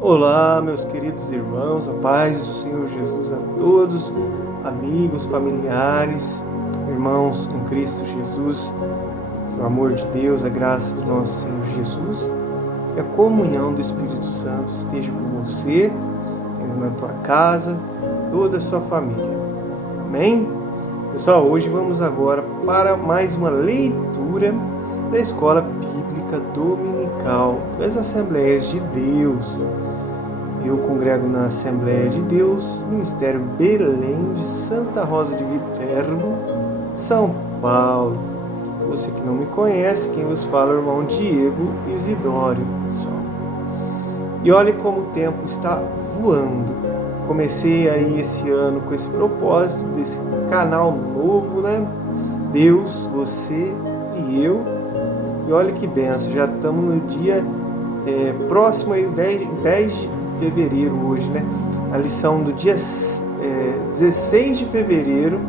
Olá, meus queridos irmãos, a paz do Senhor Jesus a todos, amigos, familiares, irmãos em Cristo Jesus, o amor de Deus, a graça do nosso Senhor Jesus e a comunhão do Espírito Santo esteja com você, na tua casa, toda a sua família. Amém? Pessoal, hoje vamos agora para mais uma leitura da Escola Bíblica Dominical das Assembleias de Deus. Eu congrego na Assembleia de Deus, Ministério Belém de Santa Rosa de Viterbo, São Paulo. Você que não me conhece, quem vos fala é o irmão Diego Isidório, pessoal. E olhe como o tempo está voando. Comecei aí esse ano com esse propósito desse canal novo, né? Deus, você e eu. E olha que benção, já estamos no dia próximo aí, 10 de fevereiro hoje, né? A lição do dia 16 de fevereiro,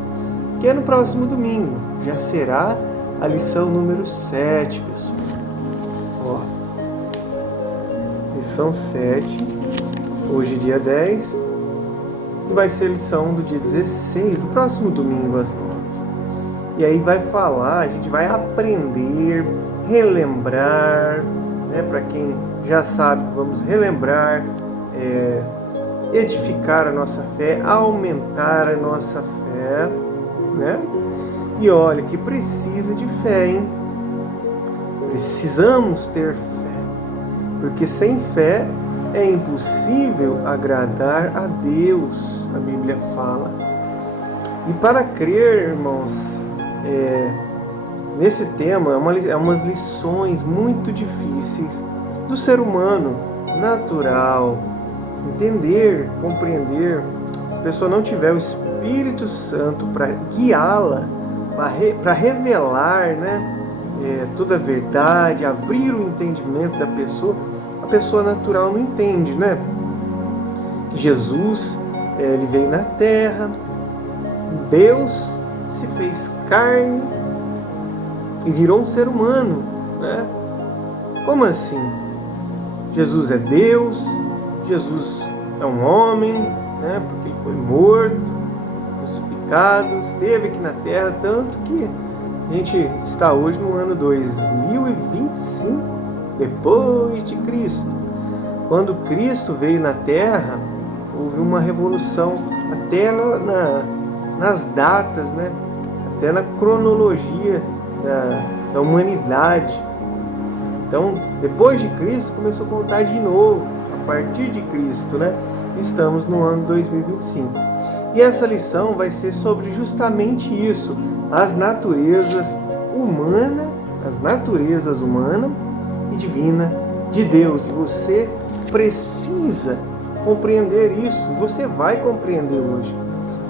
que é no próximo domingo. Já será a lição número 7, pessoal. Ó, lição 7, hoje dia 10, e vai ser a lição do dia 16, do próximo domingo às 9. E aí vai falar, a gente vai aprender, relembrar, né? Para quem já sabe, vamos relembrar, edificar a nossa fé, aumentar a nossa fé, né? E olha que precisa de fé, hein? Precisamos ter fé, porque sem fé é impossível agradar a Deus, a Bíblia fala. E para crer, irmãos, nesse tema, é umas lições muito difíceis do ser humano natural. Entender, compreender, se a pessoa não tiver o Espírito Santo para guiá-la, para revelar, né, toda a verdade, abrir o entendimento da pessoa, a pessoa natural não entende, né? Que Jesus, ele veio na terra, Deus se fez carne e virou um ser humano, né? Como assim? Jesus é Deus, Jesus é um homem, né? Porque ele foi morto, crucificado, esteve aqui na terra, tanto que a gente está hoje no ano 2025, depois de Cristo. Quando Cristo veio na terra, houve uma revolução até nas datas, né? Até na cronologia da humanidade. Então, depois de Cristo, começou a contar de novo, a partir de Cristo, né? Estamos no ano 2025. E essa lição vai ser sobre justamente isso, as naturezas humana e divina de Deus. E você precisa compreender isso, você vai compreender hoje.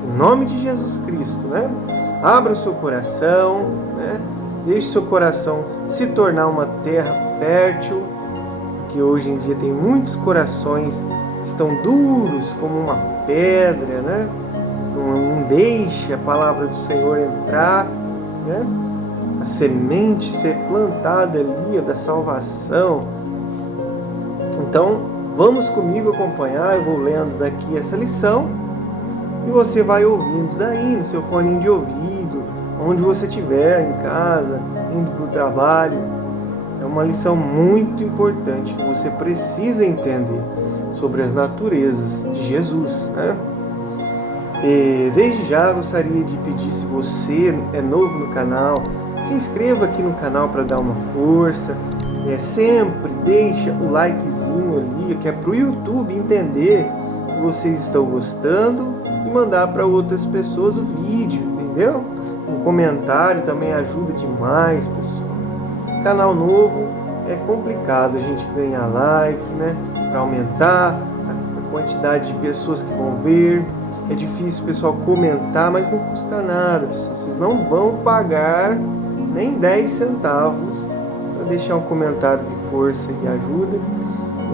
Em nome de Jesus Cristo, né? Abra o seu coração, né? Deixe seu coração se tornar uma terra fértil, porque hoje em dia tem muitos corações que estão duros como uma pedra, né? Não deixe a palavra do Senhor entrar, né? A semente ser plantada ali da salvação. Então, vamos comigo acompanhar, eu vou lendo daqui essa lição e você vai ouvindo daí no seu fone de ouvido, onde você estiver, em casa, indo para o trabalho. É uma lição muito importante que você precisa entender sobre as naturezas de Jesus, né? E desde já gostaria de pedir, se você é novo no canal, se inscreva aqui no canal para dar uma força. Sempre deixa o likezinho ali, que é para o YouTube entender que vocês estão gostando e mandar para outras pessoas o vídeo, entendeu? Um comentário também ajuda demais, pessoal. Canal novo é complicado a gente ganhar like, né? Para aumentar a quantidade de pessoas que vão ver. É difícil o pessoal comentar, mas não custa nada, pessoal. Vocês não vão pagar nem 10 centavos para deixar um comentário de força e ajuda.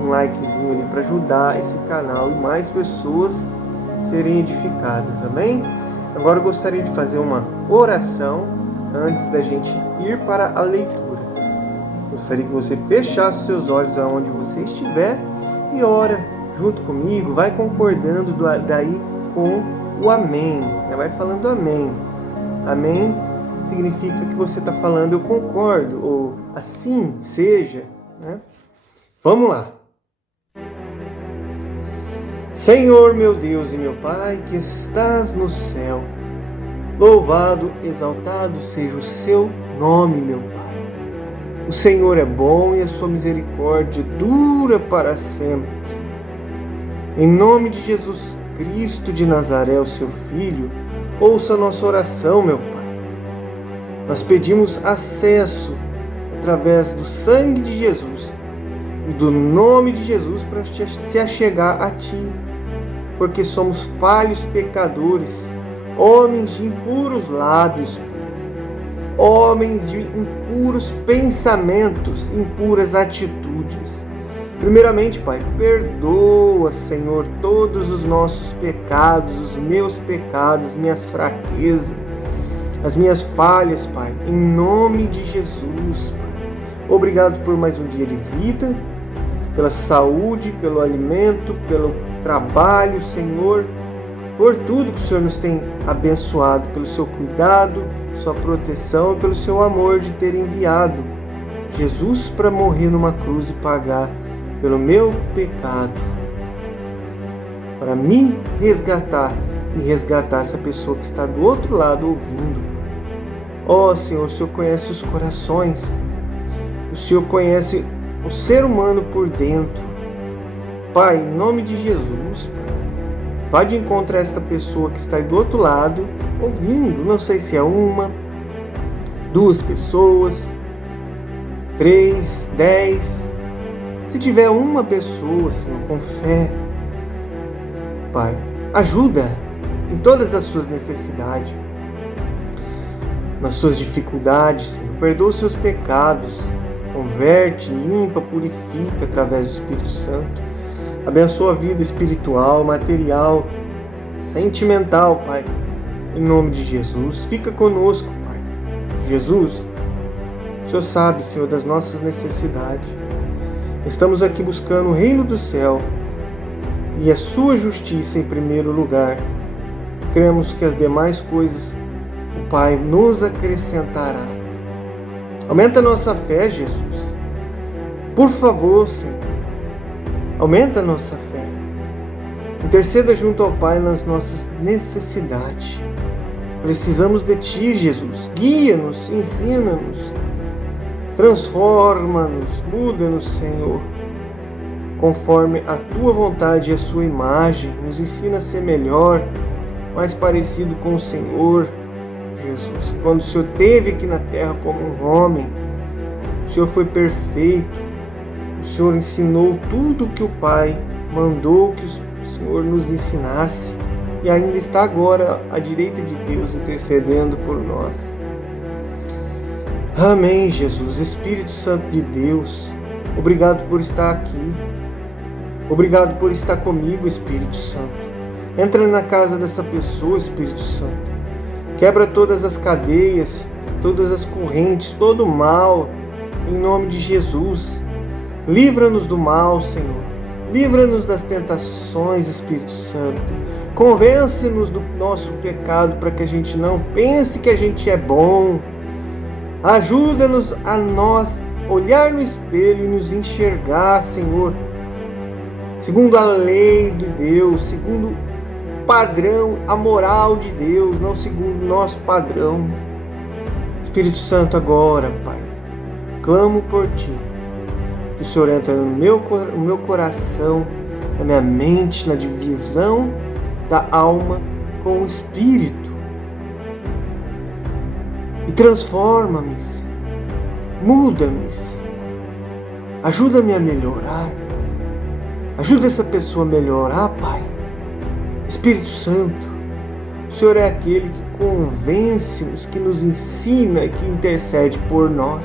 Um likezinho ali para ajudar esse canal e mais pessoas serem edificadas, amém? Agora eu gostaria de fazer uma oração antes da gente ir para a leitura. Gostaria que você fechasse seus olhos aonde você estiver e ora junto comigo, vai concordando daí com o amém. Vai falando amém. Amém significa que você está falando eu concordo, ou assim seja. Né? Vamos lá. Senhor meu Deus e meu Pai, que estás no céu, louvado, exaltado seja o seu nome, meu Pai. O Senhor é bom e a sua misericórdia dura para sempre. Em nome de Jesus Cristo de Nazaré, o seu Filho, ouça a nossa oração, meu Pai. Nós pedimos acesso através do sangue de Jesus e do nome de Jesus para se achegar a Ti, porque somos falhos pecadores, homens de impuros lábios, Pai, homens de impuros pensamentos, impuras atitudes. Primeiramente, Pai, perdoa, Senhor, todos os nossos pecados, os meus pecados, minhas fraquezas, as minhas falhas, Pai, em nome de Jesus, Pai. Obrigado por mais um dia de vida, pela saúde, pelo alimento, pelo trabalho, Senhor, por tudo que o Senhor nos tem abençoado, pelo seu cuidado, sua proteção e pelo seu amor de ter enviado Jesus para morrer numa cruz e pagar pelo meu pecado, para me resgatar e resgatar essa pessoa que está do outro lado ouvindo. Ó Senhor, o Senhor conhece os corações, o Senhor conhece o ser humano por dentro. Pai, em nome de Jesus, Pai, vá de encontro a esta pessoa que está aí do outro lado, ouvindo, não sei se é uma, 2 pessoas, 3, 10. Se tiver uma pessoa, Senhor, com fé, Pai, ajuda em todas as suas necessidades, nas suas dificuldades, Senhor. Perdoa os seus pecados, converte, limpa, purifica através do Espírito Santo. Abençoa a vida espiritual, material, sentimental, Pai, em nome de Jesus. Fica conosco, Pai. Jesus, o Senhor sabe, Senhor, das nossas necessidades. Estamos aqui buscando o reino do céu e a sua justiça em primeiro lugar. Cremos que as demais coisas o Pai nos acrescentará. Aumenta a nossa fé, Jesus. Por favor, Senhor. Aumenta a nossa fé. Interceda junto ao Pai nas nossas necessidades. Precisamos de Ti, Jesus. Guia-nos, ensina-nos, transforma-nos, muda-nos, Senhor, conforme a Tua vontade e a Sua imagem. Nos ensina a ser melhor, mais parecido com o Senhor, Jesus. Quando o Senhor esteve aqui na terra como um homem, o Senhor foi perfeito. O Senhor ensinou tudo o que o Pai mandou que o Senhor nos ensinasse e ainda está agora à direita de Deus intercedendo por nós. Amém, Jesus. Espírito Santo de Deus, obrigado por estar aqui. Obrigado por estar comigo, Espírito Santo. Entra na casa dessa pessoa, Espírito Santo. Quebra todas as cadeias, todas as correntes, todo o mal, em nome de Jesus. Livra-nos do mal, Senhor. Livra-nos das tentações, Espírito Santo. Convence-nos do nosso pecado para que a gente não pense que a gente é bom. Ajuda-nos a nós olhar no espelho e nos enxergar, Senhor, segundo a lei de Deus, segundo o padrão, a moral de Deus, não segundo o nosso padrão. Espírito Santo, agora, Pai, clamo por Ti, que o Senhor entre no meu coração, na minha mente, na divisão da alma com o Espírito. E transforma-me, Senhor. Muda-me, Senhor. Ajuda-me a melhorar. Ajuda essa pessoa a melhorar, Pai. Espírito Santo, o Senhor é aquele que convence-nos, que nos ensina e que intercede por nós,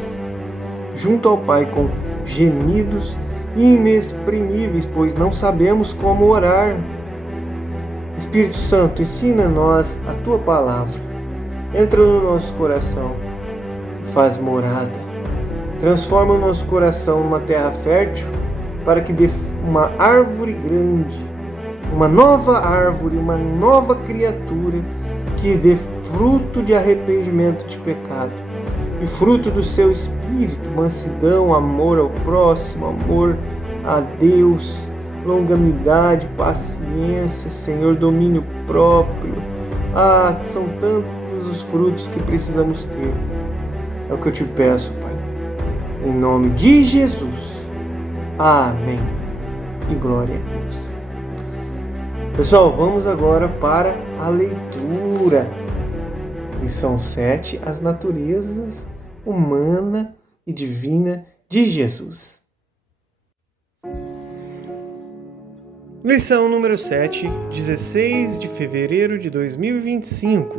junto ao Pai com gemidos inexprimíveis, pois não sabemos como orar. Espírito Santo, ensina a nós a Tua palavra. Entra no nosso coração e faz morada. Transforma o nosso coração numa terra fértil para que dê uma árvore grande, uma nova árvore, uma nova criatura que dê fruto de arrependimento de pecado e fruto do seu espírito, mansidão, amor ao próximo, amor a Deus, longanimidade, paciência, Senhor, domínio próprio. São tantos os frutos que precisamos ter. É o que eu te peço, Pai. Em nome de Jesus. Amém. E glória a Deus. Pessoal, vamos agora para a leitura. Lição 7, as naturezas humana e divina de Jesus. Lição número 7, 16 de fevereiro de 2025.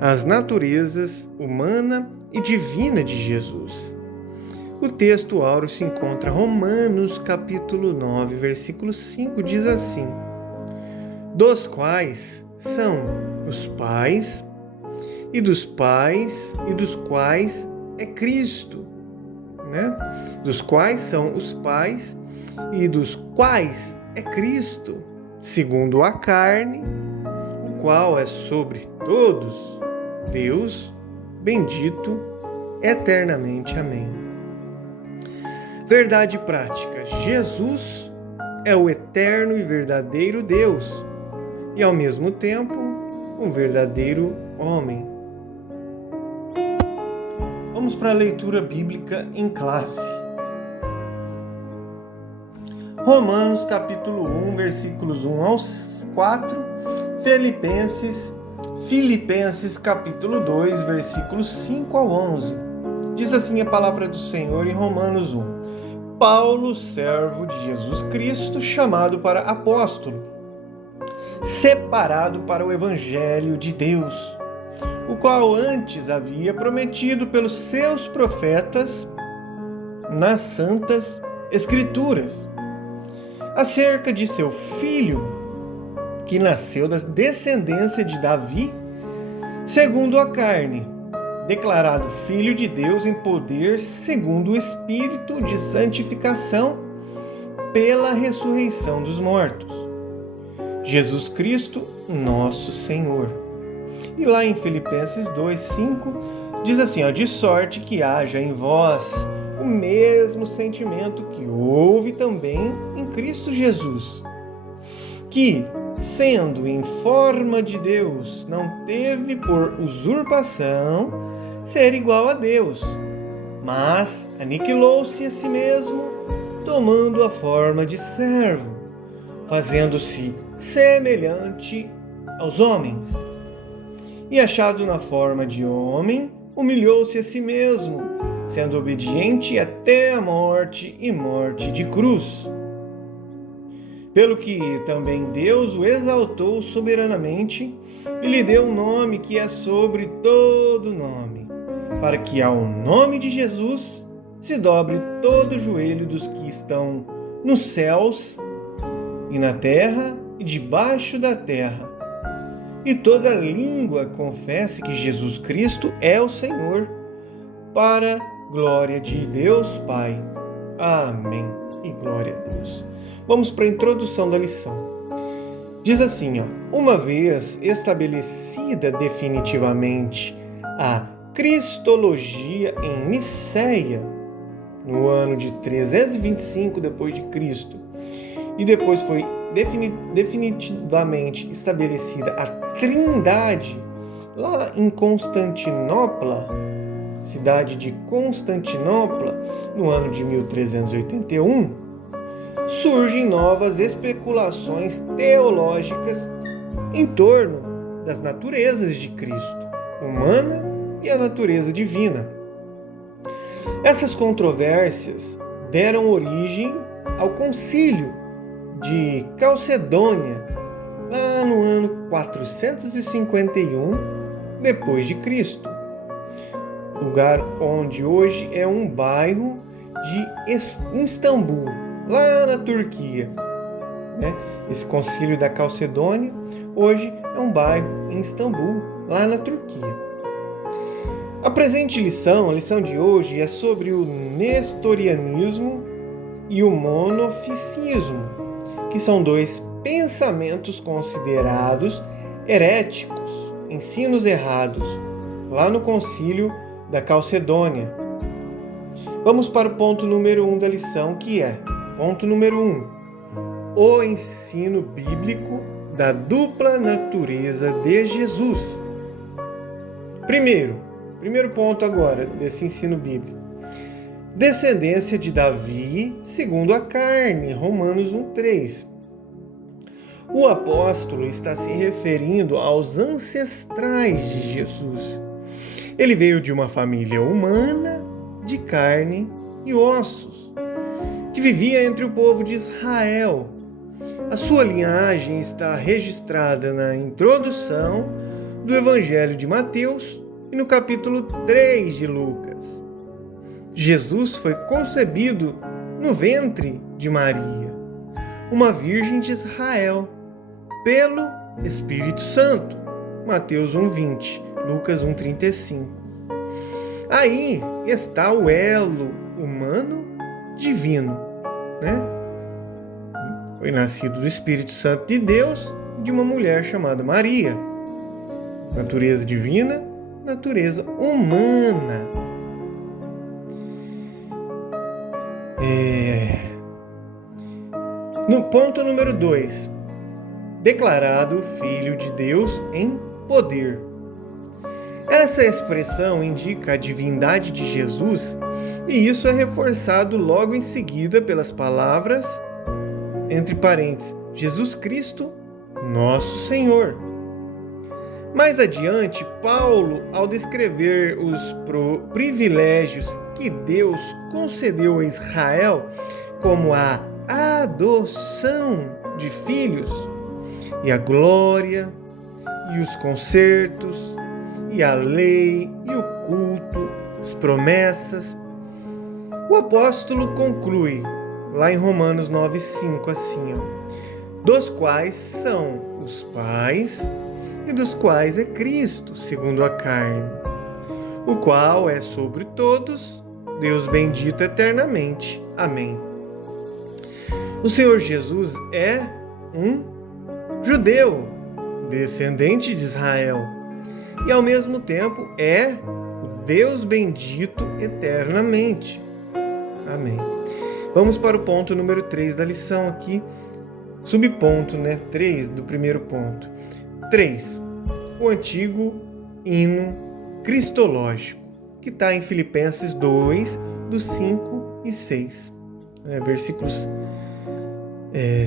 As naturezas humana e divina de Jesus. O texto áureo se encontra em Romanos, capítulo 9, versículo 5, diz assim: dos quais são os pais, e dos pais, e dos quais é Cristo, né? Dos quais são os pais, e dos quais é Cristo, segundo a carne, o qual é sobre todos, Deus, bendito eternamente. Amém. Verdade prática: Jesus é o eterno e verdadeiro Deus, e ao mesmo tempo um verdadeiro homem. Vamos para a leitura bíblica em classe. Romanos capítulo 1, versículos 1 aos 4, Filipenses capítulo 2, versículos 5 ao 11. Diz assim a palavra do Senhor em Romanos 1. Paulo, servo de Jesus Cristo, chamado para apóstolo, separado para o evangelho de Deus, o qual antes havia prometido pelos seus profetas nas santas Escrituras, acerca de seu filho, que nasceu da descendência de Davi, segundo a carne, declarado Filho de Deus em poder, segundo o Espírito de santificação, pela ressurreição dos mortos, Jesus Cristo, nosso Senhor. E lá em Filipenses 2:5 diz assim: de sorte que haja em vós o mesmo sentimento que houve também em Cristo Jesus, que, sendo em forma de Deus, não teve por usurpação ser igual a Deus, mas aniquilou-se a si mesmo, tomando a forma de servo, fazendo-se semelhante aos homens. E achado na forma de homem, humilhou-se a si mesmo, sendo obediente até a morte e morte de cruz. Pelo que também Deus o exaltou soberanamente e lhe deu um nome que é sobre todo nome, para que ao nome de Jesus se dobre todo o joelho dos que estão nos céus e na terra e debaixo da terra, e toda língua confesse que Jesus Cristo é o Senhor, para glória de Deus Pai. Amém. E glória a Deus. Vamos para a introdução da lição. Diz assim, uma vez estabelecida definitivamente a Cristologia em Niceia, no ano de 325 d.C., e depois foi definitivamente estabelecida a Trindade lá em Constantinopla, cidade de Constantinopla, no ano de 1381, surgem novas especulações teológicas em torno das naturezas de Cristo, humana e a natureza divina. Essas controvérsias deram origem ao Concílio de Calcedônia, lá no ano 451 depois de Cristo, lugar onde hoje é um bairro de Istambul, lá na Turquia, né? Esse Concílio da Calcedônia hoje é um bairro em Istambul, lá na Turquia. A presente lição, a lição de hoje, é sobre o nestorianismo e o monofisismo, que são dois pensamentos considerados heréticos, ensinos errados, lá no concílio da Calcedônia. Vamos para o ponto número 1 da lição, que é, ponto número 1, o ensino bíblico da dupla natureza de Jesus. Primeiro ponto agora desse ensino bíblico. Descendência de Davi segundo a carne, Romanos 1:3. O apóstolo está se referindo aos ancestrais de Jesus. Ele veio de uma família humana, de carne e ossos, que vivia entre o povo de Israel. A sua linhagem está registrada na introdução do Evangelho de Mateus e no capítulo 3 de Lucas. Jesus foi concebido no ventre de Maria, uma virgem de Israel, pelo Espírito Santo. Mateus 1:20, Lucas 1:35. Aí está o elo humano divino, né? Foi nascido do Espírito Santo de Deus, de uma mulher chamada Maria. Natureza divina, natureza humana. No ponto número 2, declarado Filho de Deus em poder. Essa expressão indica a divindade de Jesus, e isso é reforçado logo em seguida pelas palavras, entre parênteses, Jesus Cristo, nosso Senhor. Mais adiante, Paulo, ao descrever os privilégios que Deus concedeu a Israel, como a adoção de filhos, e a glória, e os concertos, e a lei, e o culto, as promessas, o apóstolo conclui, lá em Romanos 9:5, assim, dos quais são os pais e dos quais é Cristo, segundo a carne, o qual é sobre todos, Deus bendito eternamente. Amém. O Senhor Jesus é um judeu, descendente de Israel, e ao mesmo tempo é o Deus bendito eternamente. Amém. Vamos para o ponto número 3 da lição aqui, subponto, 3 do primeiro ponto. 3. O antigo hino cristológico, que está em Filipenses 2, dos 5 e 6. Versículos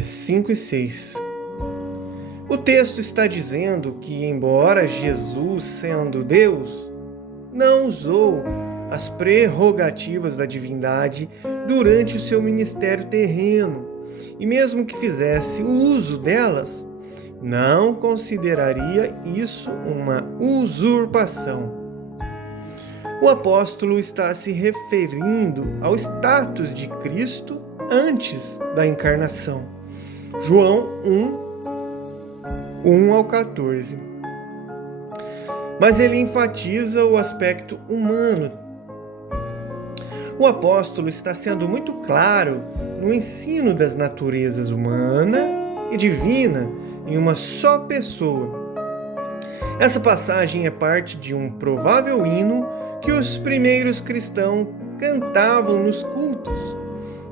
5 e 6. O texto está dizendo que, embora Jesus, sendo Deus, não usou as prerrogativas da divindade durante o seu ministério terreno, e mesmo que fizesse uso delas, não consideraria isso uma usurpação. O apóstolo está se referindo ao status de Cristo antes da encarnação. João 1 ao 14. Mas ele enfatiza o aspecto humano. O apóstolo está sendo muito claro no ensino das naturezas humana e divina em uma só pessoa. Essa passagem é parte de um provável hino que os primeiros cristãos cantavam nos cultos,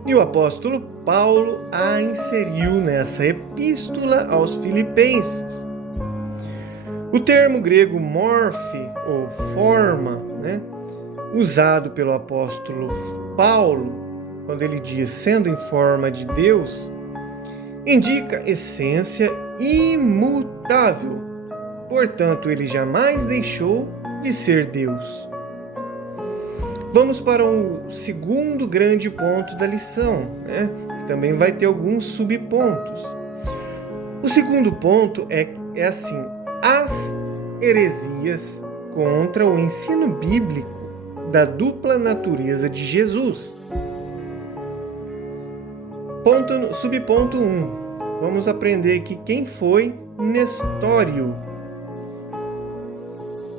e o apóstolo Paulo a inseriu nessa epístola aos Filipenses. O termo grego morphe, ou forma, usado pelo apóstolo Paulo, quando ele diz sendo em forma de Deus, indica essência imutável. Portanto, ele jamais deixou de ser Deus. Vamos para o segundo grande ponto da lição, que também vai ter alguns subpontos. O segundo ponto é assim: as heresias contra o ensino bíblico da natureza de Jesus. Subponto 1. Vamos aprender aqui quem foi Nestório.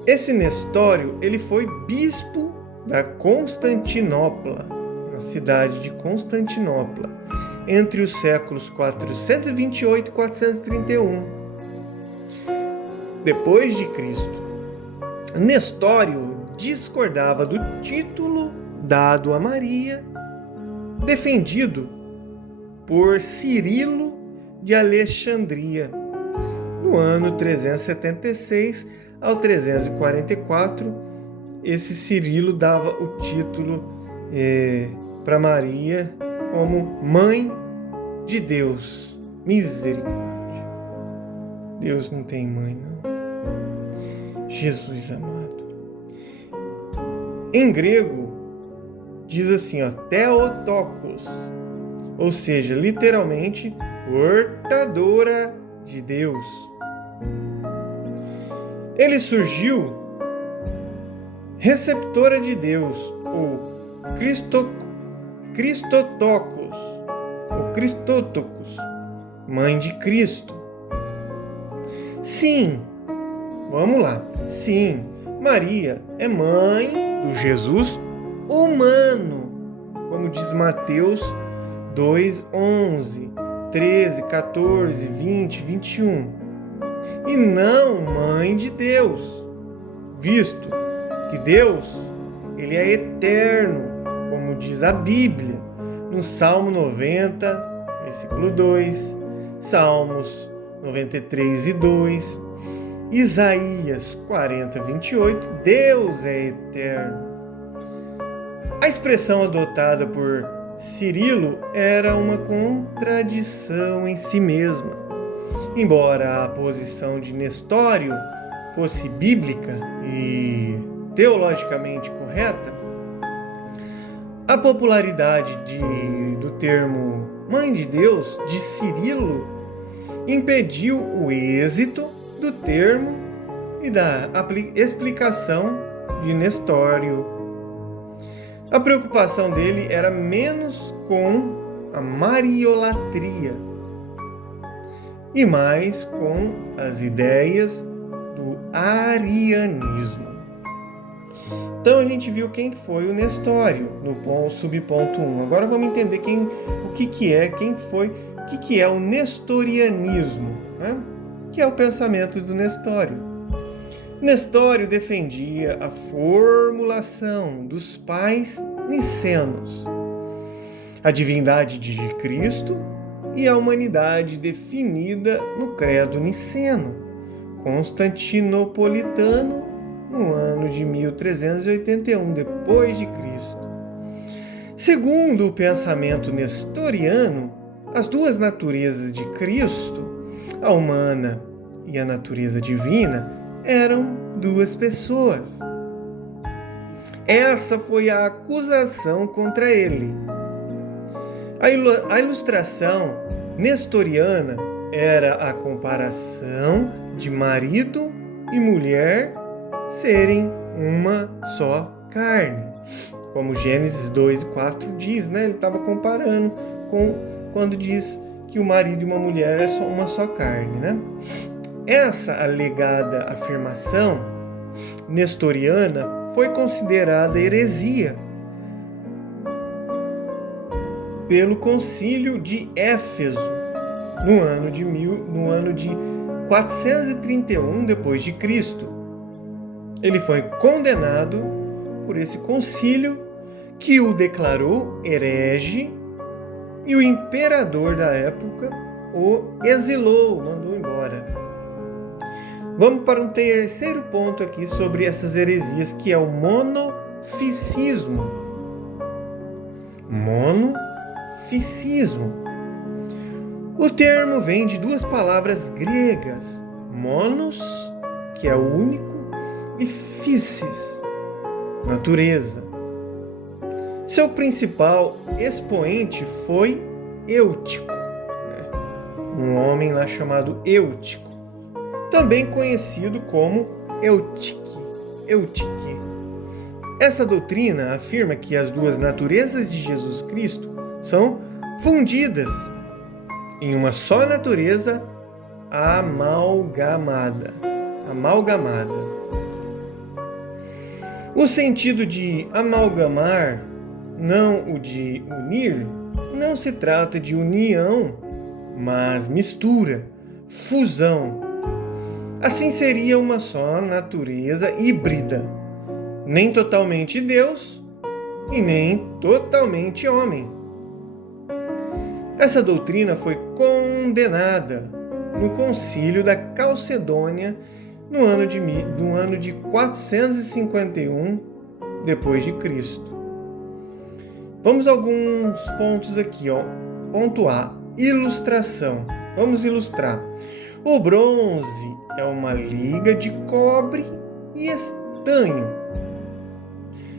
Esse Nestório, ele foi bispo da Constantinopla, na cidade de Constantinopla, entre os séculos 428 e 431 depois de Cristo. Nestório discordava do título dado a Maria, defendido por Cirilo de Alexandria, no ano 376 ao 344. Esse Cirilo dava o título para Maria como Mãe de Deus. Misericórdia. Deus não tem mãe, não. Jesus amado. Em grego, diz assim, Theotokos, ou seja, literalmente, portadora de Deus. Ele surgiu receptora de Deus, ou Christotokos, ou Christotokos, mãe de Cristo. Sim, vamos lá. Sim, Maria é mãe do Jesus humano, como diz Mateus 2, 11, 13, 14, 20, 21. E não mãe de Deus, visto que Deus, ele é eterno, como diz a Bíblia, no Salmo 90, versículo 2, Salmos 93 e 2, Isaías 40, 28, Deus é eterno. A expressão adotada por Cirilo era uma contradição em si mesma. Embora a posição de Nestório fosse bíblica e teologicamente correta, a popularidade do termo Mãe de Deus de Cirilo impediu o êxito do termo e da explicação de Nestório. A preocupação dele era menos com a mariolatria e mais com as ideias do arianismo. Então a gente viu quem foi o Nestório no subponto 1. Agora vamos entender o que é o nestorianismo, né? Que é o pensamento do Nestório. Nestório defendia a formulação dos pais nicenos, a divindade de Cristo e a humanidade definida no credo niceno, constantinopolitano, no ano de 1381 depois de Cristo. Segundo o pensamento nestoriano, as duas naturezas de Cristo, a humana e a natureza divina, eram duas pessoas. Essa foi a acusação contra ele. A ilustração nestoriana era a comparação de marido e mulher serem uma só carne. Como Gênesis 2 e 4 diz, né? Ele estava comparando com quando diz que o marido e uma mulher é só uma só carne, né? Essa alegada afirmação nestoriana foi considerada heresia pelo Concílio de Éfeso no ano de 431 depois de Cristo. Ele foi condenado por esse concílio, que o declarou herege, e o imperador da época o exilou, mandou embora. Vamos para um terceiro ponto aqui sobre essas heresias, que é o monofisismo. Monofisismo. O termo vem de duas palavras gregas, monos, que é o único, e physis, natureza. Seu principal expoente foi Eutico, né? Um homem lá chamado Eutico, também conhecido como Eutique. Essa doutrina afirma que as duas naturezas de Jesus Cristo são fundidas em uma só natureza amalgamada. O sentido de amalgamar não o de unir, não se trata de união, mas mistura, fusão. Assim seria uma só natureza híbrida, nem totalmente Deus e nem totalmente homem. Essa doutrina foi condenada no Concílio da Calcedônia no ano de 451 depois de Cristo. Vamos a alguns pontos aqui, ó. Ponto A, ilustração. Vamos ilustrar. O bronze é uma liga de cobre e estanho,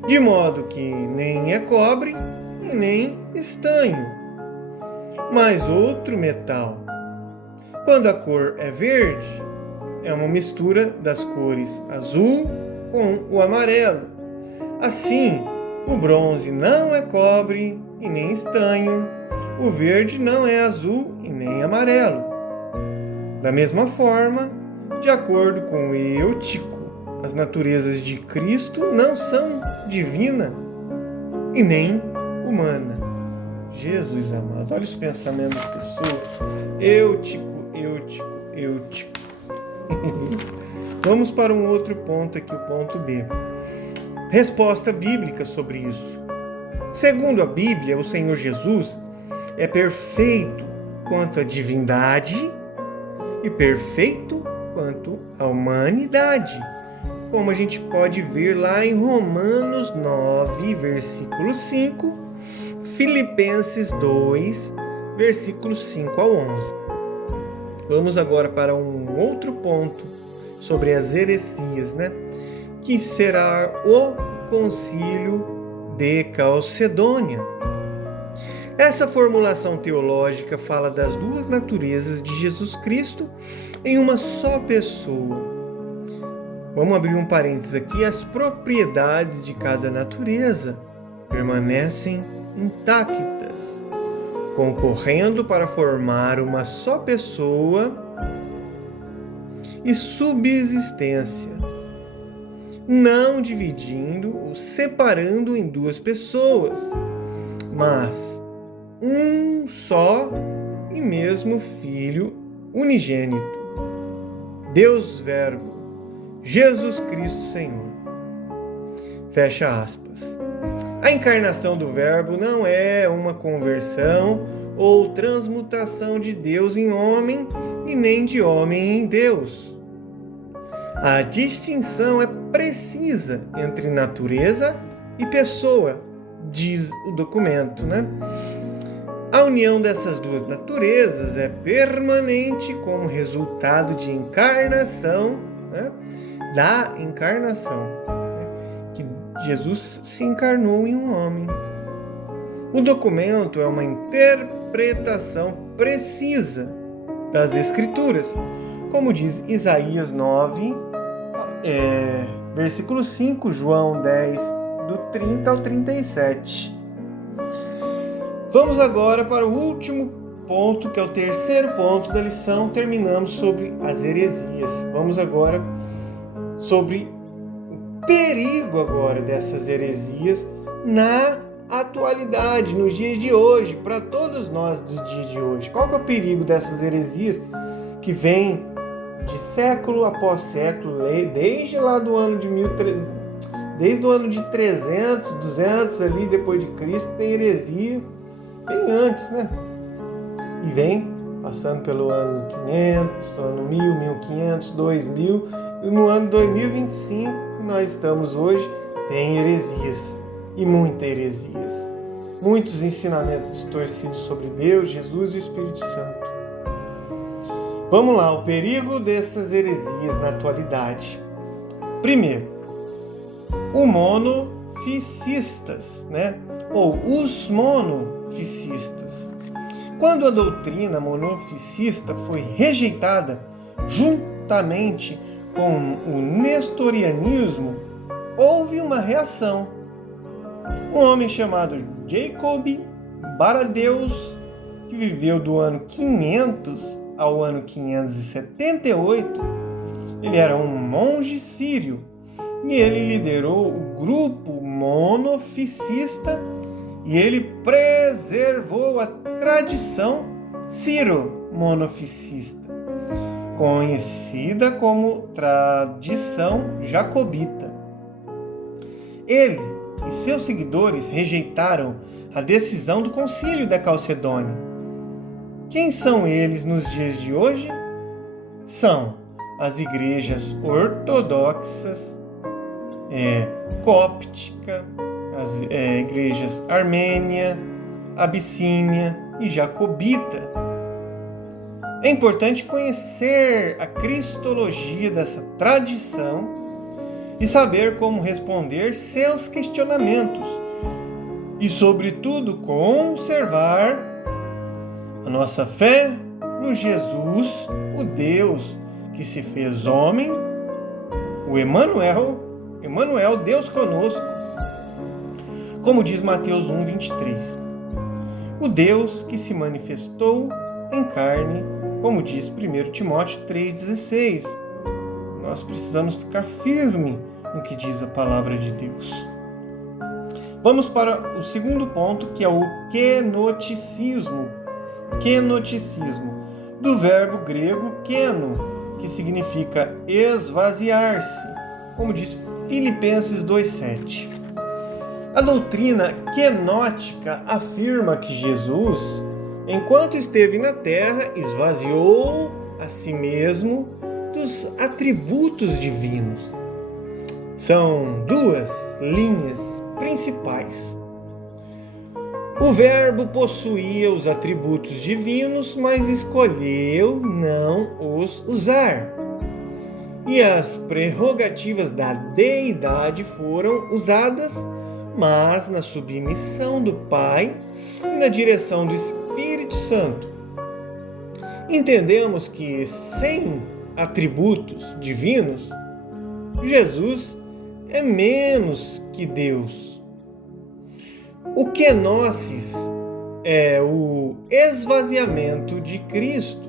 de modo que nem é cobre e nem estanho, mas outro metal. Quando a cor é verde, é uma mistura das cores azul com o amarelo. Assim, o bronze não é cobre e nem estanho, o verde não é azul e nem amarelo. Da mesma forma, de acordo com o Eutico, as naturezas de Cristo não são divina e nem humana. Jesus amado, olha os pensamentos das pessoas. Eutico. Vamos para um outro ponto aqui, o ponto B. Resposta bíblica sobre isso. Segundo a Bíblia, o Senhor Jesus é perfeito quanto à divindade e perfeito quanto à humanidade, como a gente pode ver lá em Romanos 9, versículo 5, Filipenses 2, versículos 5 ao 11. Vamos agora para um outro ponto sobre as heresias, que será o Concílio de Calcedônia. Essa formulação teológica fala das duas naturezas de Jesus Cristo em uma só pessoa. Vamos abrir um parênteses aqui. As propriedades de cada natureza permanecem intactas, concorrendo para formar uma só pessoa e subsistência, não dividindo ou separando em duas pessoas, mas um só e mesmo Filho unigênito, Deus Verbo, Jesus Cristo Senhor. Fecha aspas. A encarnação do Verbo não é uma conversão ou transmutação de Deus em homem e nem de homem em Deus. A distinção é precisa entre natureza e pessoa, diz o documento, A união dessas duas naturezas é permanente como resultado de encarnação, da encarnação, que Jesus se encarnou em um homem. O documento é uma interpretação precisa das Escrituras, como diz Isaías 9, versículo 5, João 10, do 30 ao 37. Vamos agora para o último ponto, que é o terceiro ponto da lição. Terminamos sobre as heresias. Vamos agora sobre o perigo agora dessas heresias na atualidade, nos dias de hoje, para todos nós dos dias de hoje. Qual que é o perigo dessas heresias que vem de século após século, desde lá do ano de desde o ano de 300, 200 ali depois de Cristo, tem heresia bem antes, E vem passando pelo ano 500, ano 1000, 1500, 2000, e no ano 2025, que nós estamos hoje, tem heresias, e muitas heresias. Muitos ensinamentos distorcidos sobre Deus, Jesus e o Espírito Santo. Vamos lá, o perigo dessas heresias na atualidade. Primeiro, os monofisistas, ou os monofisistas. Quando a doutrina monofisista foi rejeitada juntamente com o nestorianismo, houve uma reação. Um homem chamado Jacob Baradeus, que viveu do ano 500 ao ano 578, ele era um monge sírio e ele liderou o grupo monofisista e ele preservou a tradição ciro-monofisita, conhecida como tradição jacobita. Ele e seus seguidores rejeitaram a decisão do Concílio da Calcedônia. Quem são eles nos dias de hoje? São as igrejas ortodoxas, cóptica, as igrejas armênia, abissínia e jacobita. É importante conhecer a cristologia dessa tradição e saber como responder seus questionamentos e, sobretudo, conservar a nossa fé no Jesus, o Deus que se fez homem, o Emmanuel, Deus conosco, como diz Mateus 1:23. O Deus que se manifestou em carne, como diz 1 Timóteo 3,16. Nós precisamos ficar firme no que diz a palavra de Deus. Vamos para o segundo ponto, que é o kenoticismo. Kenoticismo, do verbo grego keno, que significa esvaziar-se, como diz Filipenses 2,7. A doutrina kenótica afirma que Jesus, enquanto esteve na terra, esvaziou a si mesmo dos atributos divinos. São duas linhas principais. O Verbo possuía os atributos divinos, mas escolheu não os usar. E as prerrogativas da deidade foram usadas, mas na submissão do Pai e na direção do Espírito Santo. Entendemos que sem atributos divinos, Jesus é menos que Deus. O kenosis é o esvaziamento de Cristo.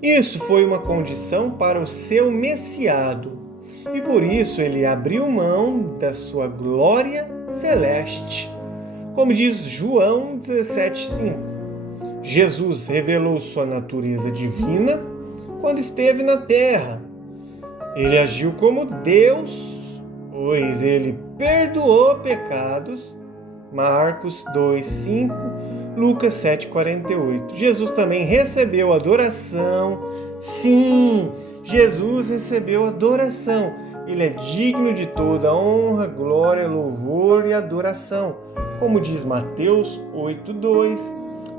Isso foi uma condição para o seu messiado, e por isso ele abriu mão da sua glória celeste. Como diz João 17,5, Jesus revelou sua natureza divina quando esteve na terra. Ele agiu como Deus, pois ele perdoou pecados. Marcos 2,5, Lucas 7,48. Jesus também recebeu adoração. Sim, Jesus recebeu adoração. Ele é digno de toda honra, glória, louvor e adoração, como diz Mateus 8,2,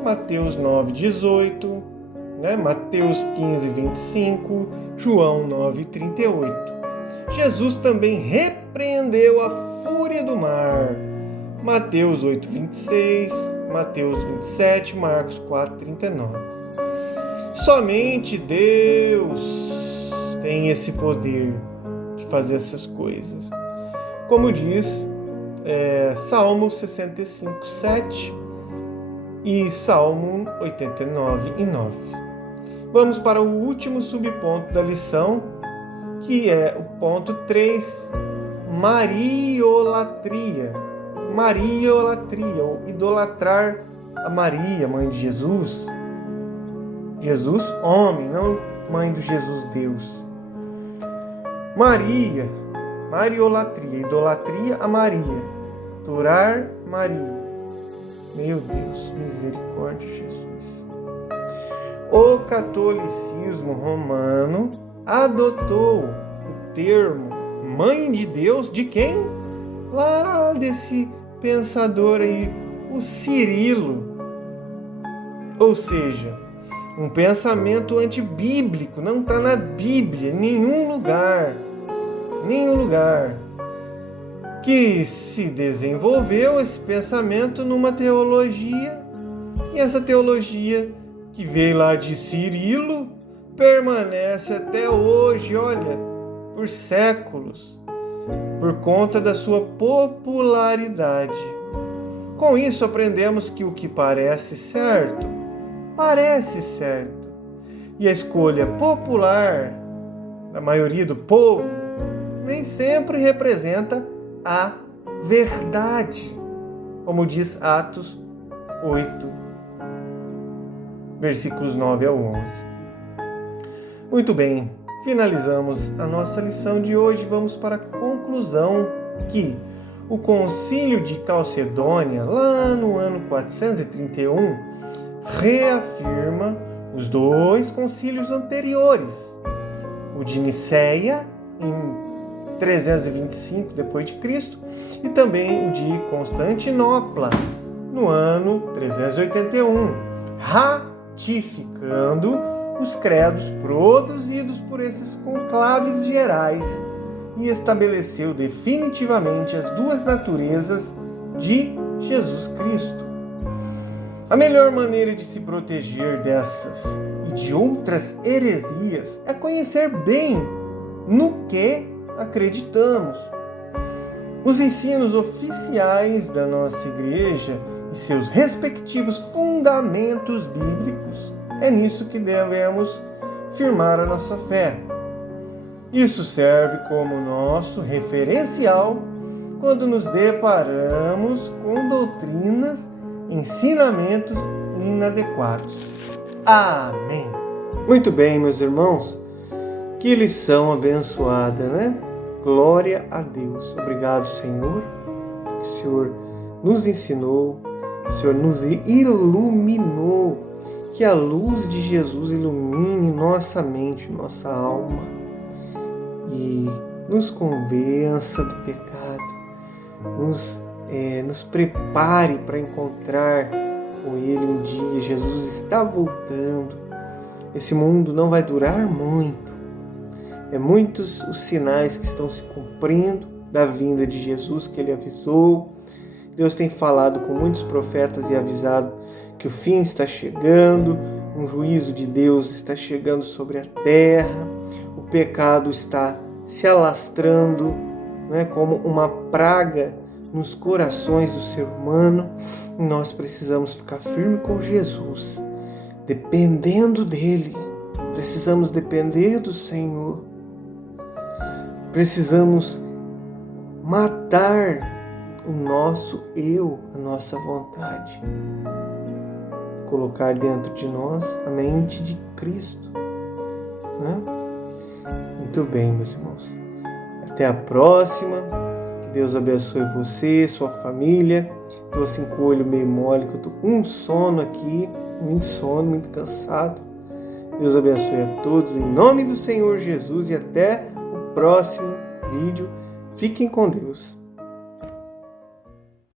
Mateus 9,18, Mateus 15,25, João 9,38. Jesus também repreendeu a fúria do mar. Mateus 8,26, Mateus 27, Marcos 4,39. Somente Deus tem esse poder de fazer essas coisas. Como diz Salmo 65,7 e Salmo 89,9. Vamos para o último subponto da lição, que é o ponto 3, Mariolatria. Mariolatria, ou idolatrar a Maria, mãe de Jesus. Jesus, homem, não mãe do Jesus, Deus. Maria, mariolatria, idolatria a Maria. Adorar Maria. Meu Deus, misericórdia, Jesus. O catolicismo romano adotou o termo mãe de Deus de quem? Lá desse pensador aí, o Cirilo. Ou seja, um pensamento antibíblico, não está na Bíblia, em nenhum lugar, que se desenvolveu esse pensamento numa teologia, e essa teologia que veio lá de Cirilo permanece até hoje, olha, por séculos, por conta da sua popularidade. Com isso aprendemos que o que parece certo, e a escolha popular da maioria do povo nem sempre representa a verdade. como diz Atos 8, versículos 9 ao 11. Muito bem, finalizamos a nossa lição de hoje. Vamos para a conclusão que o Concílio de Calcedônia, lá no ano 431, reafirma os dois concílios anteriores, o de Nicéia, em 325 d.C., e também o de Constantinopla, no ano 381, ratificando os credos produzidos por esses conclaves gerais e estabeleceu definitivamente as duas naturezas de Jesus Cristo. A melhor maneira de se proteger dessas e de outras heresias é conhecer bem no que acreditamos. Os ensinos oficiais da nossa igreja e seus respectivos fundamentos bíblicos, é nisso que devemos firmar a nossa fé. Isso serve como nosso referencial quando nos deparamos com doutrinas, ensinamentos inadequados. Amém. Muito bem, meus irmãos. Que lição abençoada, né? Glória a Deus. Obrigado, Senhor, que o Senhor nos ensinou, que o Senhor nos iluminou. Que a luz de Jesus ilumine nossa mente, nossa alma e nos convença do pecado, nos prepare para encontrar com Ele um dia. Jesus está voltando. Esse mundo não vai durar muito. É muitos os sinais que estão se cumprindo da vinda de Jesus que Ele avisou. Deus tem falado com muitos profetas e avisado que o fim está chegando, um juízo de Deus está chegando sobre a terra, o pecado está se alastrando, né, como uma praga nos corações do ser humano, e nós precisamos ficar firme com Jesus, dependendo dele. Precisamos depender do Senhor. Precisamos matar o nosso eu, a nossa vontade. Colocar dentro de nós a mente de Cristo, né? Muito bem, meus irmãos. Até a próxima. Que Deus abençoe você, sua família. Estou assim com o olho meio mole, que eu estou com um sono aqui, muito sono, muito cansado. Deus abençoe a todos em nome do Senhor Jesus e até o próximo vídeo. Fiquem com Deus.